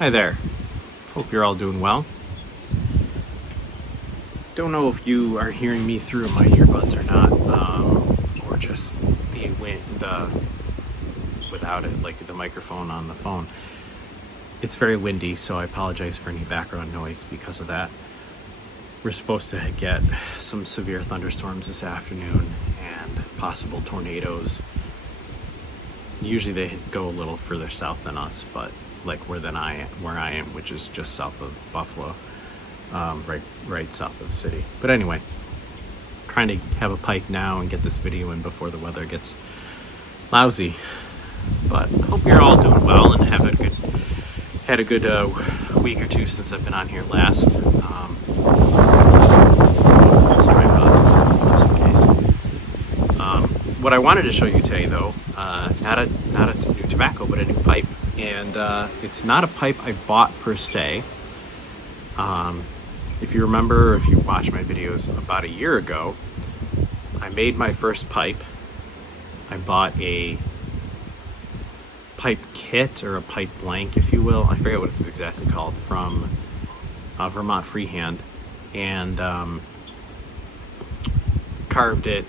Hi there. Hope you're all doing well. Don't know if you are hearing me through my earbuds or not, or just the wind, the without it, like the microphone on the phone. It's very windy, so I apologize for any background noise because of that. We're supposed to get some severe thunderstorms this afternoon and possible tornadoes. Usually they go a little further south than us, but like where I am, which is just south of Buffalo, right south of the city. But anyway, trying to have a pipe now and get this video in before the weather gets lousy. But hope you're all doing well and had a good week or two since I've been on here last. Sorry about just in case. What I wanted to show you today, though, not a new tobacco, but a new pipe, and it's not a pipe I bought per se. If you remember, if you watched my videos about a year ago, I made my first pipe. I bought a pipe kit or a pipe blank, if you will. I forget what it's exactly called, from Vermont Freehand, and carved it,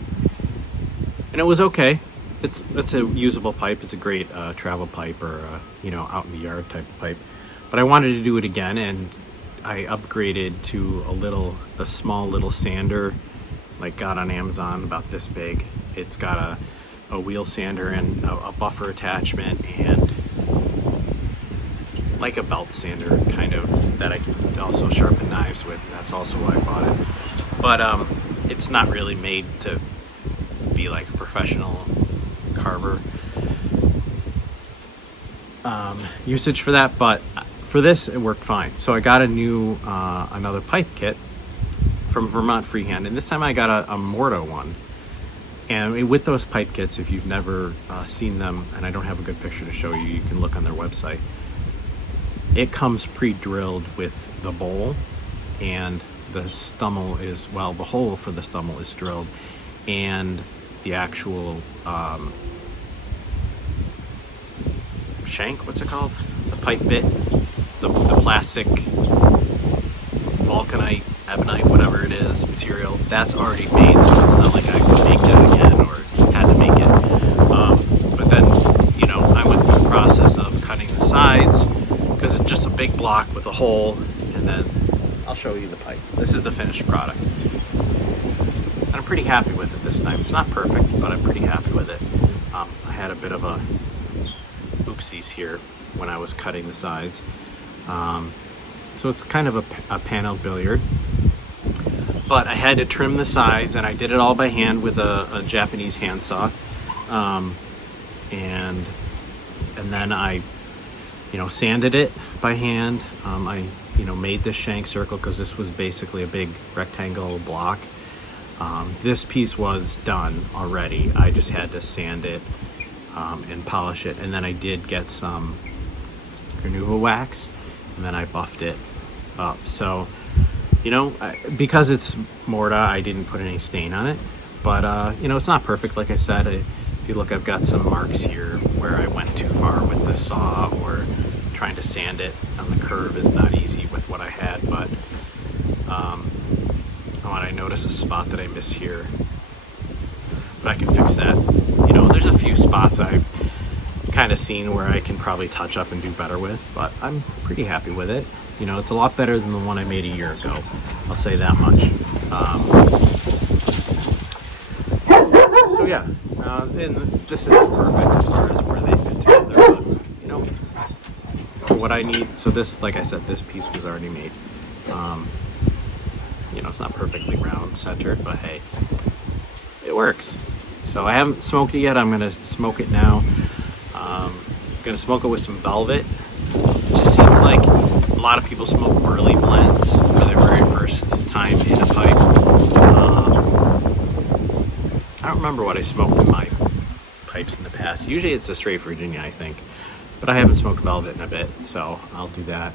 and it was okay. It's a usable pipe. It's a great travel pipe or out in the yard type of pipe. But I wanted to do it again, and I upgraded to a small little sander, like got on Amazon, about this big. It's got a wheel sander and a buffer attachment and like a belt sander kind of that I can also sharpen knives with, and that's also why I bought it. But it's not really made to be like a professional carver usage for that, but for this it worked fine. So I got another pipe kit from Vermont Freehand, and this time I got a Morta one. And with those pipe kits, if you've never seen them, and I don't have a good picture to show you, you can look on their website. It comes pre-drilled with the bowl, and the stummel the hole for the stummel is drilled, and the actual shank, what's it called? The pipe bit, the plastic vulcanite, ebonite, whatever it is, material, that's already made, so it's not like I could make that again or had to make it. But then, I went through the process of cutting the sides, because it's just a big block with a hole, and then I'll show you the pipe. This is the finished product. And I'm pretty happy with it this time. It's not perfect, but I'm pretty happy with it. I had a bit of a oopsies here when I was cutting the sides. So it's kind of a paneled billiard, but I had to trim the sides, and I did it all by hand with a Japanese handsaw. And then I sanded it by hand. I made this shank circle because this was basically a big rectangle block. This piece was done already. I just had to sand it and polish it, and then I did get some Carnauba wax, and then I buffed it up. So because it's Morta, I didn't put any stain on it, but it's not perfect. Like I said, if you look, I've got some marks here where I went too far with the saw, or trying to sand it on the curve is not easy with what I had. But I notice a spot that I missed here, but I can fix that. There's a few spots I've kind of seen where I can probably touch up and do better with, but I'm pretty happy with it. It's a lot better than the one I made a year ago, I'll say that much. So yeah, and this isn't perfect as far as where they fit together, but what I need. So this, like I said, this piece was already made. It's not perfectly round centered, but hey, it works. So I haven't smoked it yet. I'm gonna smoke it now. I'm gonna smoke it with some velvet. It just seems like a lot of people smoke burley blends for their very first time in a pipe. I don't remember what I smoked in my pipes in the past. Usually it's a straight Virginia, I think, but I haven't smoked velvet in a bit, so I'll do that.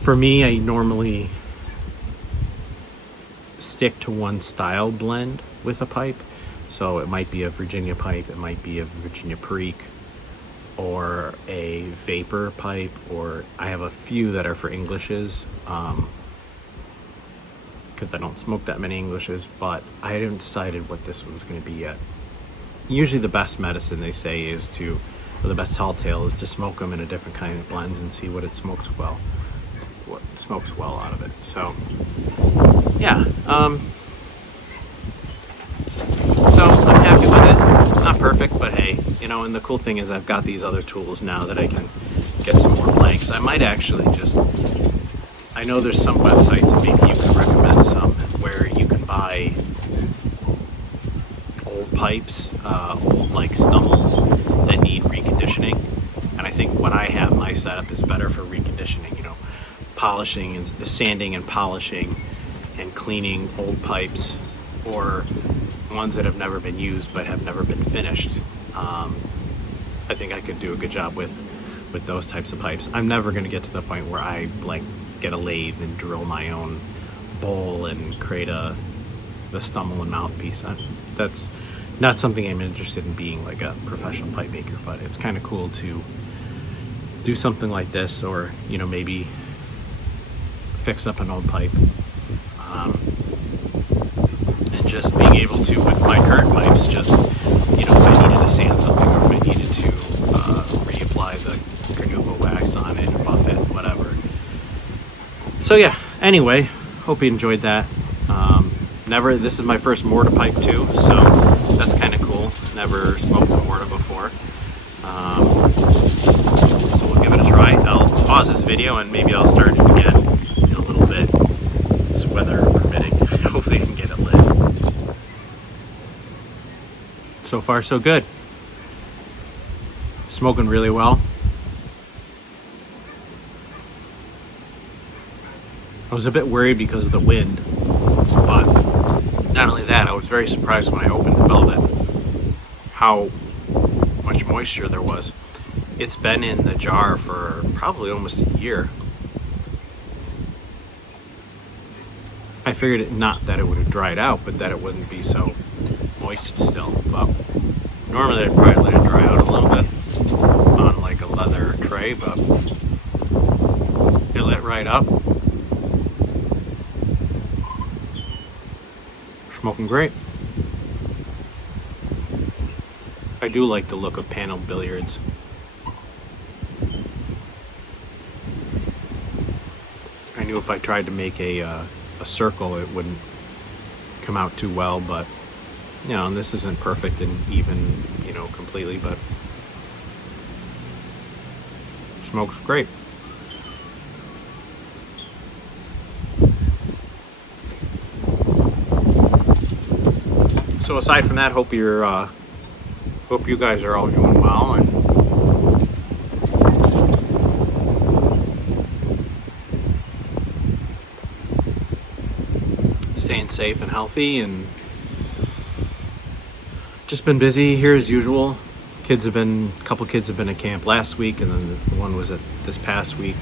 For me, I normally stick to one style blend with a pipe. So it might be a Virginia pipe, it might be a Virginia Perique, or a vapor pipe, or I have a few that are for Englishes, because I don't smoke that many Englishes, but I haven't decided what this one's going to be yet. Usually the best medicine, they say, is to, or the best telltale is to smoke them in a different kind of blends and see what smokes well out of it. So yeah, so I'm happy with it. Not perfect, but hey, and the cool thing is I've got these other tools now that I can get some more blanks. I might actually I know there's some websites, and maybe you can recommend some, where you can buy old pipes, old like Stummels that need reconditioning. And I think what I have, my setup is better for reconditioning, polishing and sanding and polishing and cleaning old pipes, or ones that have never been used but have never been finished. I think I could do a good job with those types of pipes. I'm never going to get to the point where I like get a lathe and drill my own bowl and create the Stummel and mouthpiece. That's not something I'm interested in being like a professional pipe maker, but it's kind of cool to do something like this, or maybe fix up an old pipe, and just being able to, with my current pipes, just if I needed to sand something, or if I needed to reapply the Carnauba wax on it, buff it, whatever. So yeah, anyway, hope you enjoyed that. This is my first mortar pipe too, so that's kind of cool. Never smoked a mortar before. So we'll give it a try. I'll pause this video and maybe I'll start it again in a little bit. It's weather permitting. Hopefully I can get it lit. So far so good. Smoking really well. I was a bit worried because of the wind, but not only that, I was very surprised when I opened the velvet how much moisture there was. It's been in the jar for probably almost a year. I figured not that it would have dried out, but that it wouldn't be so moist still. Well, normally I'd probably let it dry out a little bit on like a leather tray, but it lit right up. Smoking great. I do like the look of paneled billiards. I knew if I tried to make a circle, it wouldn't come out too well, but and this isn't perfect and even, completely, but smokes great. So aside from that, hope you guys are all doing well and staying safe and healthy, and just been busy here as usual. A couple kids have been at camp last week, and then one was at this past week.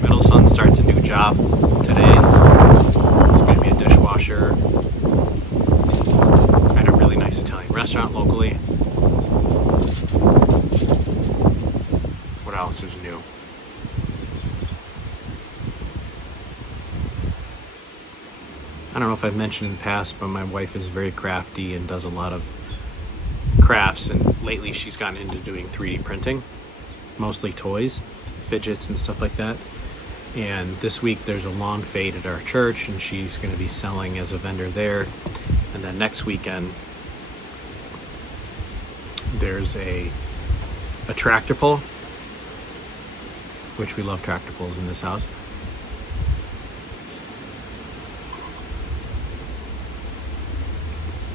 Middle son starts a new job today. He's going to be a dishwasher at a really nice Italian restaurant locally. What else is new? I don't know if I've mentioned in the past, but my wife is very crafty and does a lot of crafts, and lately she's gotten into doing 3D printing, mostly toys, fidgets and stuff like that. And this week there's a lawn fete at our church, and she's going to be selling as a vendor there. And then next weekend there's a tractor pull, which we love tractor pulls in this house.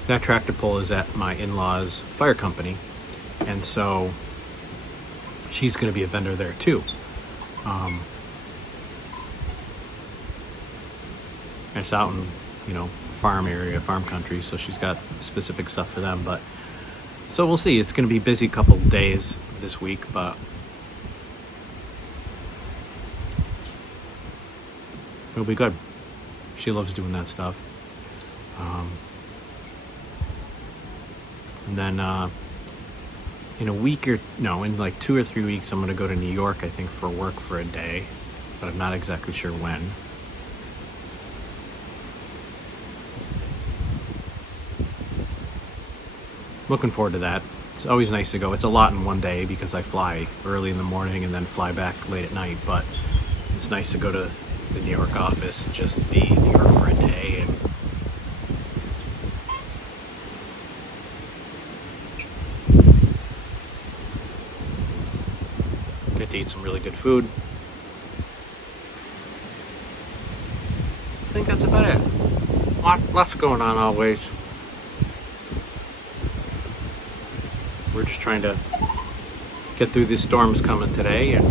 That tractor pull is at my in-laws' fire company, and so she's going to be a vendor there too. It's out in farm area, farm country, so she's got specific stuff for them. But so we'll see. It's going to be a busy couple of days this week, but it'll be good. She loves doing that stuff. And then in a week or no, in like 2 or 3 weeks, I'm going to go to New York, I think, for work for a day, but I'm not exactly sure when. Looking forward to that. It's always nice to go. It's a lot in one day because I fly early in the morning and then fly back late at night, but it's nice to go to the New York office and just be in New York for a day and get to eat some really good food. I think that's about it. Lots going on always. We're just trying to get through these storms coming today, and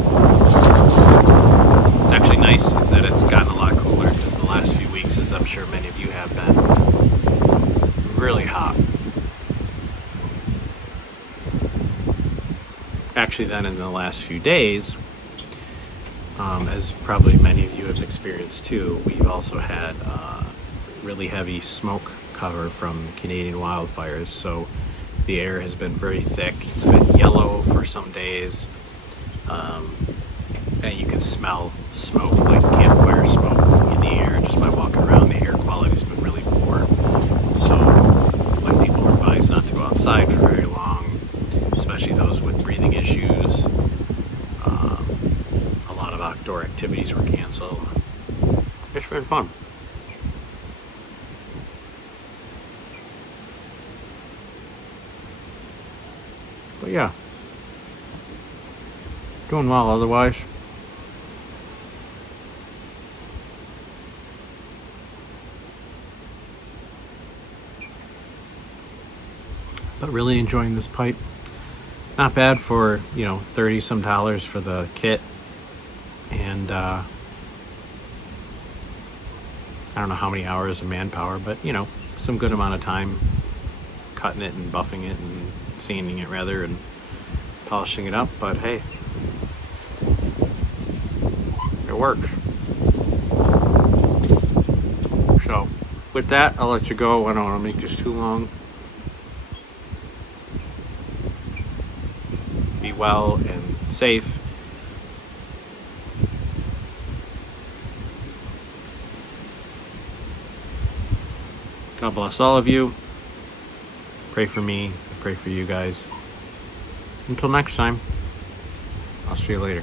it's actually nice that it's gotten a lot cooler because the last few weeks, as I'm sure many of you have been, really hot. Actually, then in the last few days, as probably many of you have experienced too, we've also had really heavy smoke cover from Canadian wildfires. So the air has been very thick. It's been yellow for some days, and you can smell smoke, like campfire smoke, in the air just by walking around. The air quality's been really poor. So when people are advised not to go outside for very long, especially those with breathing issues, a lot of outdoor activities were canceled. It's been fun. But yeah, doing well otherwise. But really enjoying this pipe. Not bad for, 30 some dollars for the kit. And I don't know how many hours of manpower, but some good amount of time cutting it and buffing it and sanding it rather and polishing it up. But hey, it works. So with that, I'll let you go. I don't want to make this too long. Be well and safe. God bless all of you. Pray for me. Pray for you guys. Until next time, I'll see you later.